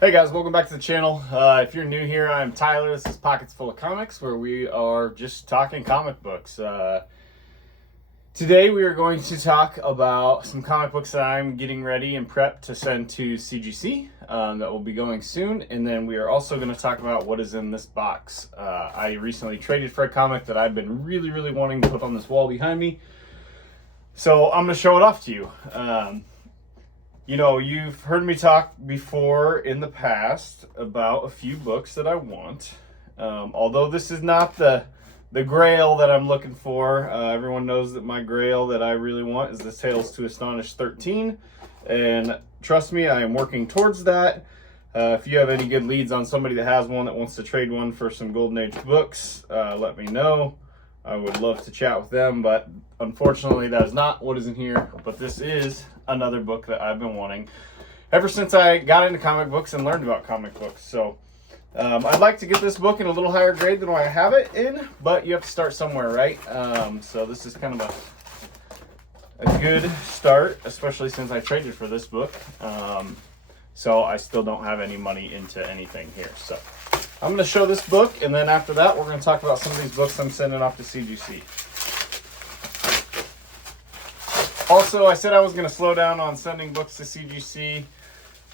Hey guys, welcome back to the channel. If you're new here, I'm Tyler. This is Pockets Full of Comics, where we are just talking comic books. Today we are going to talk about some comic books that I'm getting ready and prepped to send to CGC that will be going soon. And then we are also going to talk about what is in this box. I recently traded for a comic that I've been really wanting to put on this wall behind me. So I'm going to show it off to you. You know, you've heard me talk before in the past about a few books that I want. Although this is not the grail that I'm looking for. Everyone knows that my grail that I really want is the Tales to Astonish 13. And trust me, I am working towards that. If you have any good leads on somebody that has one that wants to trade one for some Golden Age books, let me know. I would love to chat with them, but unfortunately that is not what is in here. But this is another book that I've been wanting ever since I got into comic books and learned about comic books. So I'd like to get this book in a little higher grade than what I have it in, but you have to start somewhere, right? So this is kind of a good start, especially since I traded for this book. So I still don't have any money into anything here. So I'm going to show this book, and then after that, we're going to talk about some of these books I'm sending off to CGC. Also, I said I was going to slow down on sending books to CGC.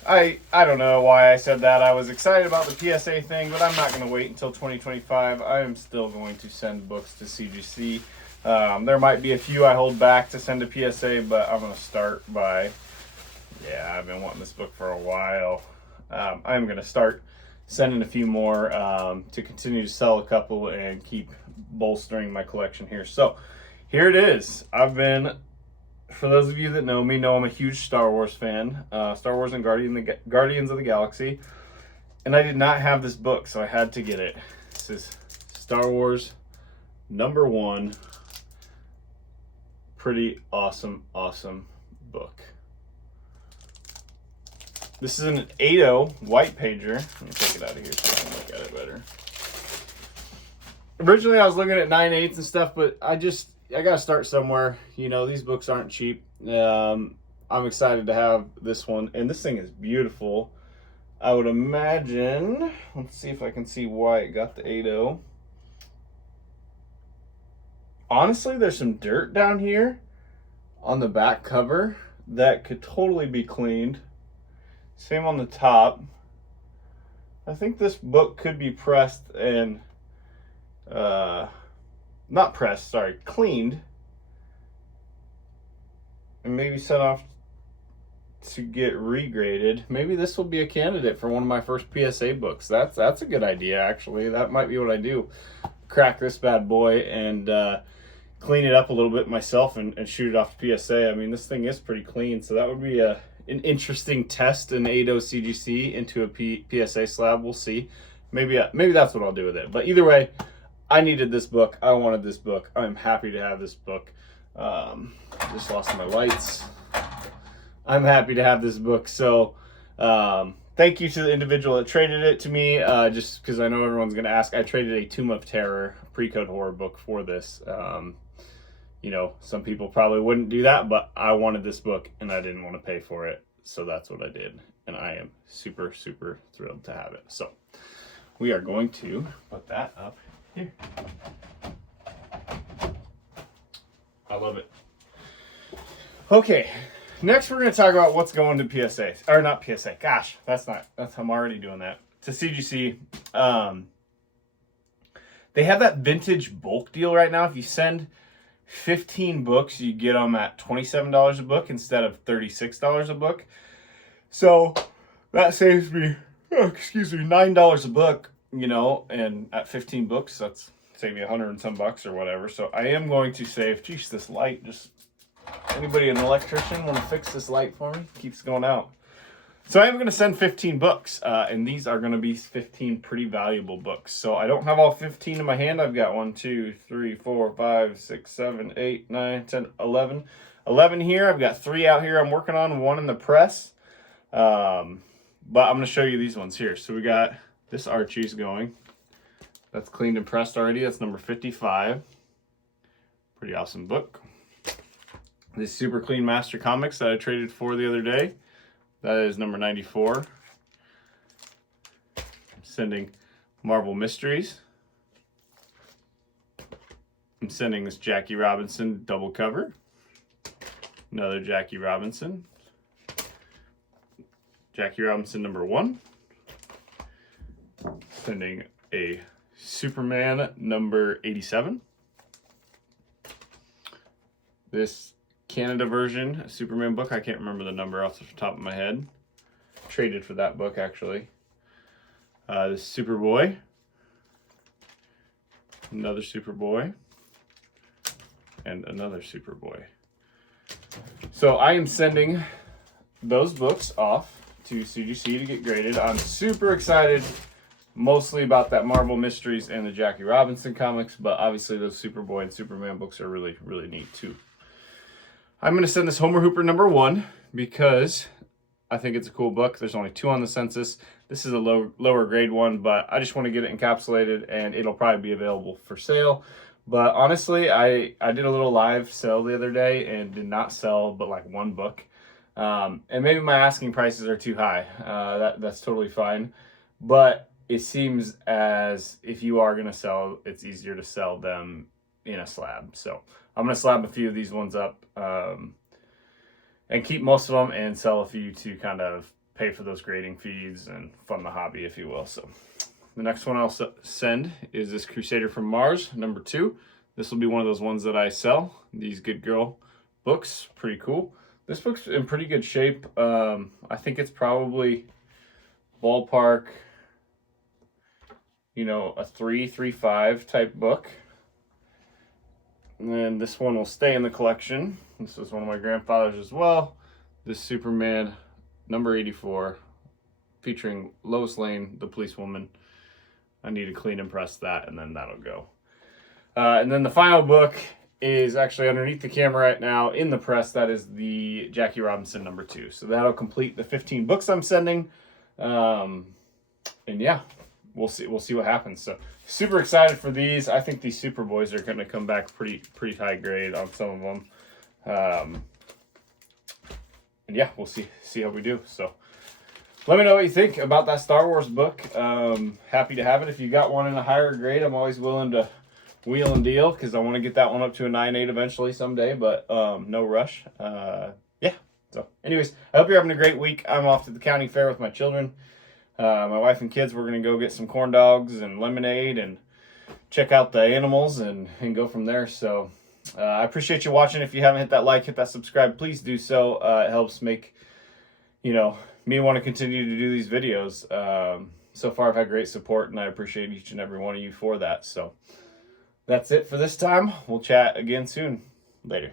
I don't know why I said that. I was excited about the PSA thing, but I'm not going to wait until 2025. I am still going to send books to CGC. There might be a few I hold back to send to PSA, but I'm going to start by... Yeah, I've been wanting this book for a while. I'm going to start sending a few more to continue to sell a couple and keep bolstering my collection here. So here it is. For those of you that know me, know I'm a huge Star Wars fan. Star Wars and Guardians of the Galaxy. And I did not have this book, so I had to get it. This is Star Wars #1. Pretty awesome book. This is an 8.0 white pager. Let me take it out of here so I can look at it better. Originally, I was looking at 9/8 and stuff, but I gotta start somewhere. You know, these books aren't cheap. I'm excited to have this one, and this thing is beautiful. I would imagine, let's see if I can see why it got the 8.0. Honestly, there's some dirt down here on the back cover that could totally be cleaned. Same on the top. I think this book could be pressed and cleaned, and maybe sent off to get regraded. Maybe this will be a candidate for one of my first PSA books. That's a good idea, actually. That might be what I do. Crack this bad boy and clean it up a little bit myself and shoot it off to PSA. I mean, this thing is pretty clean, so that would be an interesting test, an 8.0 CGC into a PSA slab. We'll see. Maybe that's what I'll do with it. But either way, I needed this book. I wanted this book. I'm happy to have this book. Just lost my lights. I'm happy to have this book. So thank you to the individual that traded it to me. Just because I know everyone's going to ask, I traded a Tomb of Terror pre-code horror book for this. You know, some people probably wouldn't do that, but I wanted this book and I didn't want to pay for it. So that's what I did. And I am super thrilled to have it. So we are going to put that up here. I love it. Okay, next we're going to talk about what's going to PSA. Or not PSA. Gosh, I'm already doing that. To CGC. They have that vintage bulk deal right now. If you send 15 books, you get them at $27 a book instead of $36 a book. So that saves me, $9 a book, you know, and at 15 books, that's save me $100 and some bucks or whatever. So I am going to save, geez, this light just, anybody, an electrician, want to fix this light for me? Keeps going out. So I am going to send 15 books, and these are going to be 15 pretty valuable books. So I don't have all 15 in my hand. I've got 1, 2, 3, 4, 5, 6, 7, 8, 9, 10, 11. 11 here. I've got 3 out here I'm working on, 1 in the press. But I'm going to show you these ones here. So we got this Archie's going. That's cleaned and pressed already. That's number 55. Pretty awesome book. This Super Clean Master Comics that I traded for the other day. That is number 94. sending Marvel Mysteries. I'm sending this Jackie Robinson double cover. Another Jackie Robinson. Jackie Robinson #1. Sending a Superman #87. This Canada version Superman book, I can't remember the number off the top of my head. Traded for that book, actually. This Superboy. Another Superboy. And another Superboy. So I am sending those books off to CGC to get graded. I'm super excited, mostly about that Marvel Mysteries and the Jackie Robinson comics, but obviously those Superboy and Superman books are really, really neat too. I'm going to send this Homer Hooper #1 because I think it's a cool book. There's only 2 on the census. This is a lower grade one, but I just want to get it encapsulated, and it'll probably be available for sale. But honestly, I did a little live sale the other day and did not sell but like 1 book. And maybe my asking prices are too high. That's totally fine. But it seems as if you are going to sell, it's easier to sell them in a slab. So I'm going to slab a few of these ones up and keep most of them and sell a few to kind of pay for those grading fees and fund the hobby, if you will. So the next one I'll send is this Crusader from Mars #2. This will be one of those ones that I sell. These Good Girl books, pretty cool. This book's in pretty good shape. I think it's probably ballpark, you know, a 3.5 type book. And then this one will stay in the collection. This is one of my grandfather's as well. This Superman #84, featuring Lois Lane, the policewoman. I need to clean and press that, and then that'll go. And then the final book is actually underneath the camera right now in the press. That is the Jackie Robinson #2. So that'll complete the 15 books I'm sending. And yeah, we'll see what happens. So super excited for these. I think these Superboys are going to come back pretty high grade on some of them. And yeah, we'll see how we do. So let me know what you think about that Star Wars book. Happy to have it. If you got one in a higher grade, I'm always willing to wheel and deal because I want to get that one up to a 9.8 eventually someday, but no rush. Yeah. So anyways, I hope you're having a great week. I'm off to the county fair with my children. My wife and kids, we're going to go get some corn dogs and lemonade and check out the animals and go from there. So I appreciate you watching. If you haven't hit that like, hit that subscribe, please do so. It helps make, me want to continue to do these videos. So far, I've had great support, and I appreciate each and every one of you for that. So that's it for this time. We'll chat again soon. Later.